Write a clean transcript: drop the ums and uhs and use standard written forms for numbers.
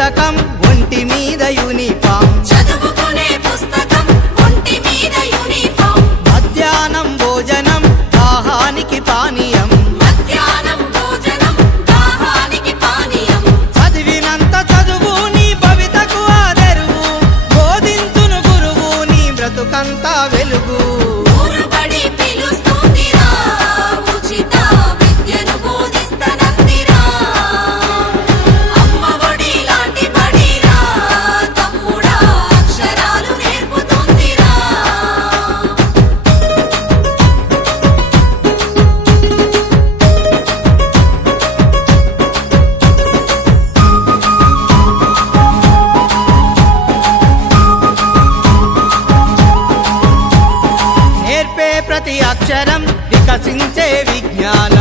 పుస్తకం ఒంటి మీద యూనిఫామ్ చదువుకునే పుస్తకం ఒంటి మీద యూనిఫామ్ మధ్యాహ్నం భోజనం దాహానికి పానీయం మధ్యాహ్నం భోజనం దాహానికి పానీయం చదివినంత చదువు నీ భవితకు ఆదరువు బోధించును గురువు నీ బ్రతుకంతా వెలుగు ఊరుబడి పిలుస్తుందిరా ఉచిత విద్యను బోధిస్తనందిరా అమ్మ ఒడి లాంటి బడిరా తమ్ముడా అక్షరాలు నేర్పుతుందిరా నేర్పే ప్రతి అక్షరం వికసించే విజ్ఞానం